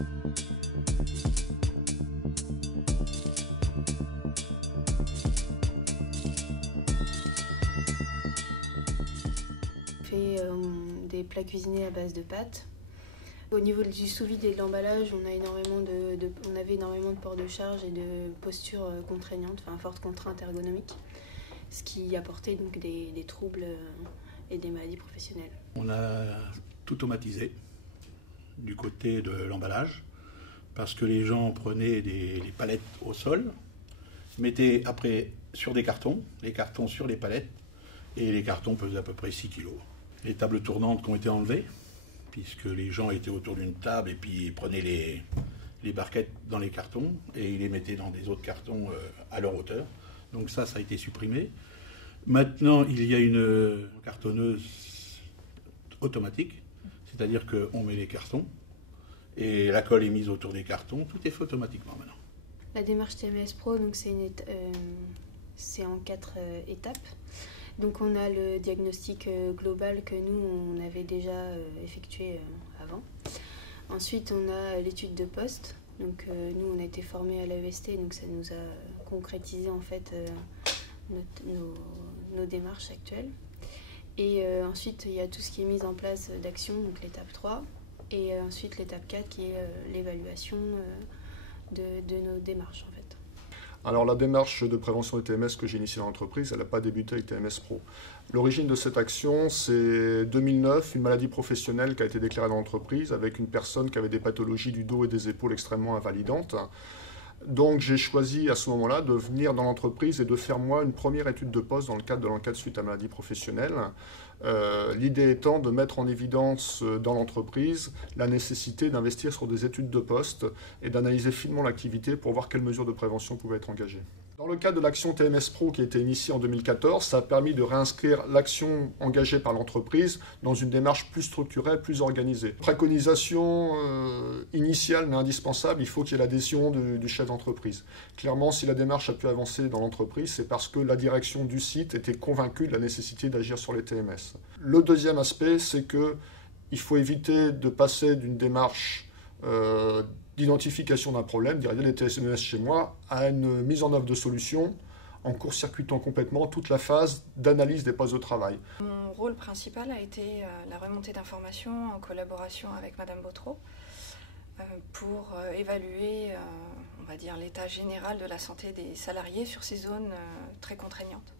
On fait des plats cuisinés à base de pâtes. Au niveau du sous-vide et de l'emballage, on avait énormément de ports de charge et de postures contraignantes, enfin fortes contraintes ergonomiques, ce qui apportait donc des troubles et des maladies professionnelles. On a tout automatisé du côté de l'emballage parce que les gens prenaient les palettes au sol, mettaient après sur des cartons, les cartons sur les palettes, et les cartons pesaient à peu près 6 kg. Les tables tournantes qui ont été enlevées, puisque les gens étaient autour d'une table et puis ils prenaient les barquettes dans les cartons et ils les mettaient dans des autres cartons à leur hauteur. Donc ça a été supprimé. Maintenant, il y a une cartonneuse automatique, c'est-à-dire qu'on met les cartons et la colle est mise autour des cartons. Tout est fait automatiquement maintenant. La démarche TMS Pro, donc c'est en 4 étapes. Donc on a le diagnostic global que nous, on avait déjà effectué avant. Ensuite, on a l'étude de poste. Donc nous, on a été formés à l'AEST, donc ça nous a concrétisé en fait nos démarches actuelles. Et ensuite, il y a tout ce qui est mise en place d'action, donc l'étape 3. Et ensuite, l'étape 4 qui est l'évaluation de nos démarches en fait. Alors la démarche de prévention des TMS que j'ai initiée dans l'entreprise, elle n'a pas débuté avec TMS Pro. L'origine de cette action, c'est 2009, une maladie professionnelle qui a été déclarée dans l'entreprise avec une personne qui avait des pathologies du dos et des épaules extrêmement invalidantes. Donc j'ai choisi à ce moment-là de venir dans l'entreprise et de faire moi une première étude de poste dans le cadre de l'enquête suite à maladie professionnelle. L'idée étant de mettre en évidence dans l'entreprise la nécessité d'investir sur des études de poste et d'analyser finement l'activité pour voir quelles mesures de prévention pouvaient être engagées. Dans le cadre de l'action TMS Pro qui a été initiée en 2014, ça a permis de réinscrire l'action engagée par l'entreprise dans une démarche plus structurée, plus organisée. Préconisation initiale mais indispensable, il faut qu'il y ait l'adhésion du chef d'entreprise. Clairement, si la démarche a pu avancer dans l'entreprise, c'est parce que la direction du site était convaincue de la nécessité d'agir sur les TMS. Le deuxième aspect, c'est qu'il faut éviter de passer d'une démarche d'identification d'un problème, dire il y a des TMS chez moi, à une mise en œuvre de solutions en court-circuitant complètement toute la phase d'analyse des postes de travail. Mon rôle principal a été la remontée d'informations en collaboration avec Madame Bautreau pour évaluer, on va dire, l'état général de la santé des salariés sur ces zones très contraignantes.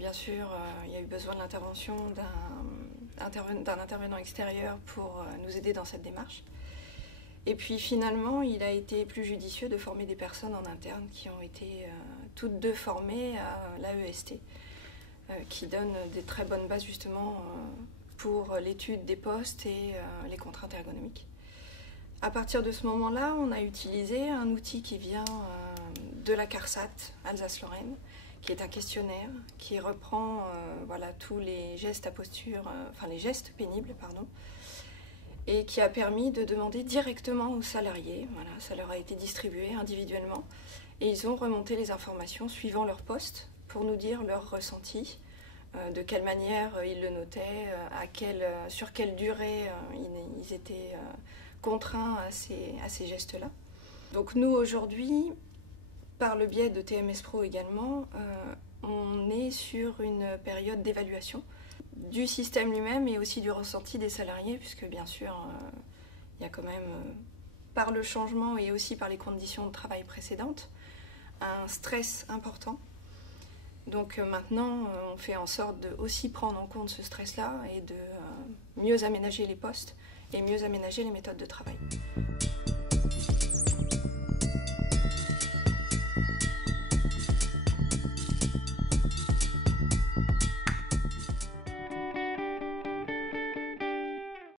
Bien sûr, il y a eu besoin de l'intervention d'un intervenant extérieur pour nous aider dans cette démarche. Et puis finalement, il a été plus judicieux de former des personnes en interne qui ont été toutes deux formées à l'AEST, qui donne des très bonnes bases justement pour l'étude des postes et les contraintes ergonomiques. À partir de ce moment-là, on a utilisé un outil qui vient de la CARSAT Alsace-Lorraine, qui est un questionnaire qui reprend voilà, tous les gestes à posture, enfin les gestes pénibles, pardon, et qui a permis de demander directement aux salariés, voilà, ça leur a été distribué individuellement, et ils ont remonté les informations suivant leur poste pour nous dire leur ressenti, de quelle manière ils le notaient, sur quelle durée ils étaient contraints à ces gestes-là. Donc nous aujourd'hui, par le biais de TMS Pro également, on est sur une période d'évaluation du système lui-même et aussi du ressenti des salariés, puisque bien sûr, il y a quand même, par le changement et aussi par les conditions de travail précédentes, un stress important. Donc maintenant, on fait en sorte de aussi prendre en compte ce stress-là et de mieux aménager les postes et mieux aménager les méthodes de travail.